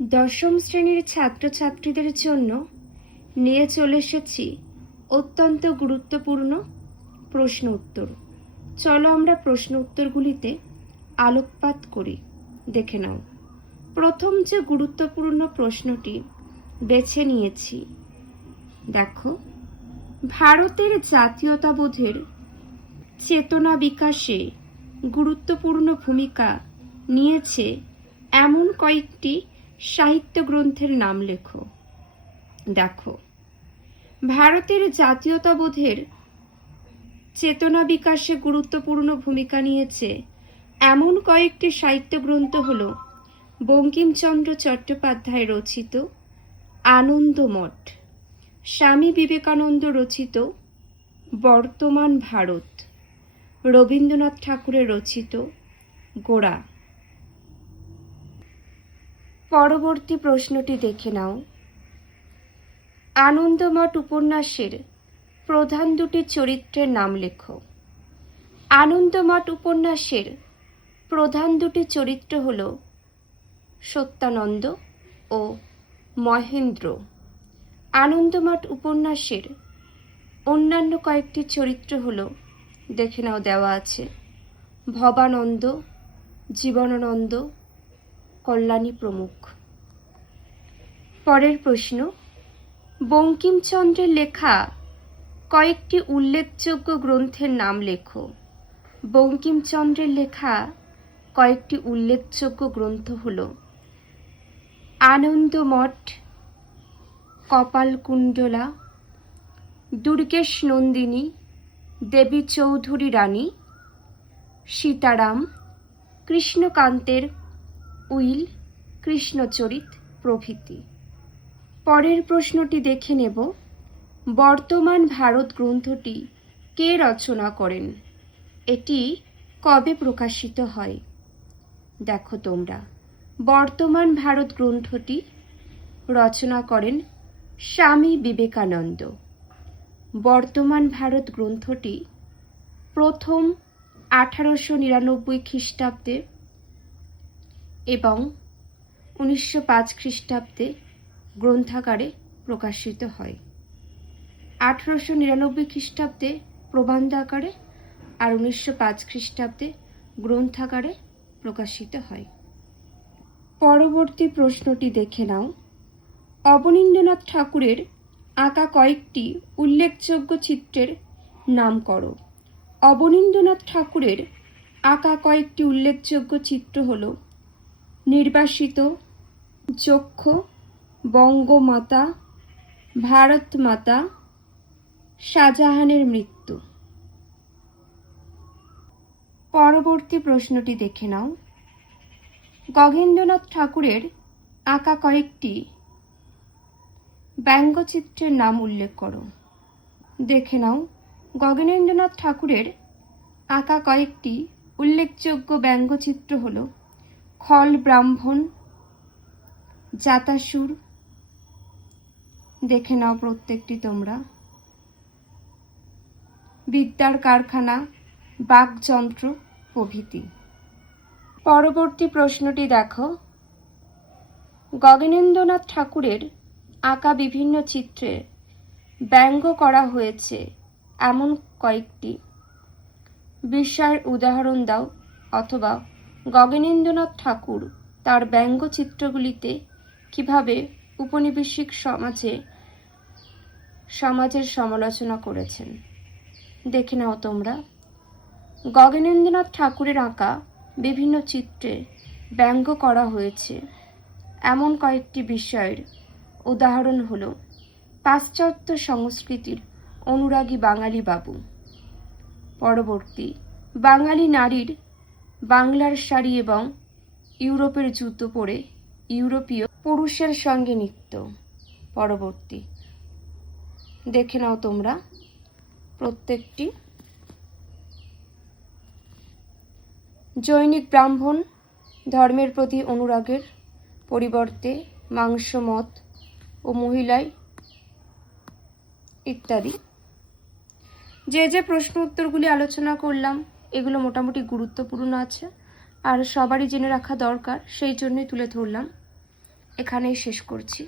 দশম শ্রেণীর ছাত্রছাত্রীদের জন্য নিয়ে চলে এসেছি অত্যন্ত গুরুত্বপূর্ণ প্রশ্ন উত্তর। চলো আমরা প্রশ্ন উত্তরগুলিতে আলোকপাত করি, দেখে নাও। প্রথম যে গুরুত্বপূর্ণ প্রশ্নটি বেছে নিয়েছি, দেখো, ভারতের জাতীয়তাবোধের চেতনা বিকাশে গুরুত্বপূর্ণ ভূমিকা নিয়েছে এমন কয়েকটি সাহিত্য গ্রন্থের নাম লেখো। দেখো, ভারতের জাতীয়তাবোধের চেতনা বিকাশে গুরুত্বপূর্ণ ভূমিকা নিয়েছে এমন কয়েকটি সাহিত্য গ্রন্থ হল বঙ্কিমচন্দ্র চট্টোপাধ্যায় রচিত আনন্দমঠ, স্বামী বিবেকানন্দ রচিত বর্তমান ভারত, রবীন্দ্রনাথ ঠাকুরের রচিত গোড়া। পরবর্তী প্রশ্নটি দেখে নাও। আনন্দমঠ উপন্যাসের প্রধান দুটি চরিত্রের নাম লেখো। আনন্দমঠ উপন্যাসের প্রধান দুটি চরিত্র হল সত্যানন্দ ও মহেন্দ্র। আনন্দমঠ উপন্যাসের অন্যান্য কয়েকটি চরিত্র হল, দেখে নাও, দেওয়া আছে ভবানন্দ, জীবনানন্দ, কল্যাণী প্রমুখ। পরের প্রশ্ন, বঙ্কিমচন্দ্রের লেখা কয়েকটি উল্লেখযোগ্য গ্রন্থের নাম লেখো। বঙ্কিমচন্দ্রের লেখা কয়েকটি উল্লেখযোগ্য গ্রন্থ হল আনন্দমঠ, কপালকুণ্ডলা, দুর্গেশ নন্দিনী, দেবী চৌধুরী রানী, সীতারাম, কৃষ্ণকান্তের উইল, কৃষ্ণচরিত প্রভৃতি। পরের প্রশ্নটি দেখে নেব। বর্তমান ভারত গ্রন্থটি কে রচনা করেন? এটি কবে প্রকাশিত হয়? দেখো তোমরা, বর্তমান ভারত গ্রন্থটি রচনা করেন স্বামী বিবেকানন্দ। বর্তমান ভারত গ্রন্থটি প্রথম 1899 খ্রিস্টাব্দে এবং 1905 খ্রিস্টাব্দে গ্রন্থাকারে প্রকাশিত হয়। 1899 খ্রিস্টাব্দে প্রবন্ধ আকারে আর 1905 খ্রিস্টাব্দে গ্রন্থাকারে প্রকাশিত হয়। পরবর্তী প্রশ্নটি দেখে নাও। অবনীন্দ্রনাথ ঠাকুরের আঁকা কয়েকটি উল্লেখযোগ্য চিত্রের নাম করো। অবনীন্দ্রনাথ ঠাকুরের আঁকা কয়েকটি উল্লেখযোগ্য চিত্র হল নির্বাসিত, যক্ষ, বঙ্গমাতা, ভারত মাতা, শাহজাহানের মৃত্যু। পরবর্তী প্রশ্নটি দেখে নাও। গগনেন্দ্রনাথ ঠাকুরের আঁকা কয়েকটি ব্যঙ্গচিত্রের নাম উল্লেখ করো। দেখে নাও, গগনেন্দ্রনাথ ঠাকুরের আঁকা কয়েকটি উল্লেখযোগ্য ব্যঙ্গচিত্র হল খল ব্রাহ্মণ, জাতাসুর, দেখে নাও প্রত্যেকটি তোমরা, বিদ্যার কারখানা, বাকযন্ত্র প্রভৃতি। পরবর্তী প্রশ্নটি দেখো। গগনেন্দ্রনাথ ঠাকুরের আঁকা বিভিন্ন চিত্রে ব্যঙ্গ করা হয়েছে এমন কয়েকটি বিষয়ের উদাহরণ দাও, অথবা গগনেন্দ্রনাথ ঠাকুর তার ব্যঙ্গচিত্রগুলিতে কিভাবে উপনিবেশিক সমাজের সমালোচনা করেছেন। দেখে নাও তোমরা। গগনেন্দ্রনাথ ঠাকুরের আঁকা বিভিন্ন চিত্রে ব্যঙ্গ করা হয়েছে এমন কয়েকটি বিষয়ের উদাহরণ হল পাশ্চাত্য সংস্কৃতির অনুরাগী বাঙালি বাবু। পরবর্তী, বাঙালি নারীর বাংলার শাড়ি এবং ইউরোপের জুতো পরে ইউরোপীয় পুরুষের সঙ্গে নৃত্য। পরবর্তী, দেখে নাও তোমরা প্রত্যেকটি। জৈনিক ব্রাহ্মণ ধর্মের প্রতি অনুরাগের পরিবর্তে মাংস, মদ ও মহিলায় ইত্যাদি। যে যে প্রশ্ন উত্তরগুলি আলোচনা করলাম এগুলো মোটামুটি গুরুত্বপূর্ণ আছে আর সবারই জেনে রাখা দরকার, সেই জন্যই তুলে ধরলাম। এখানেই শেষ করছি।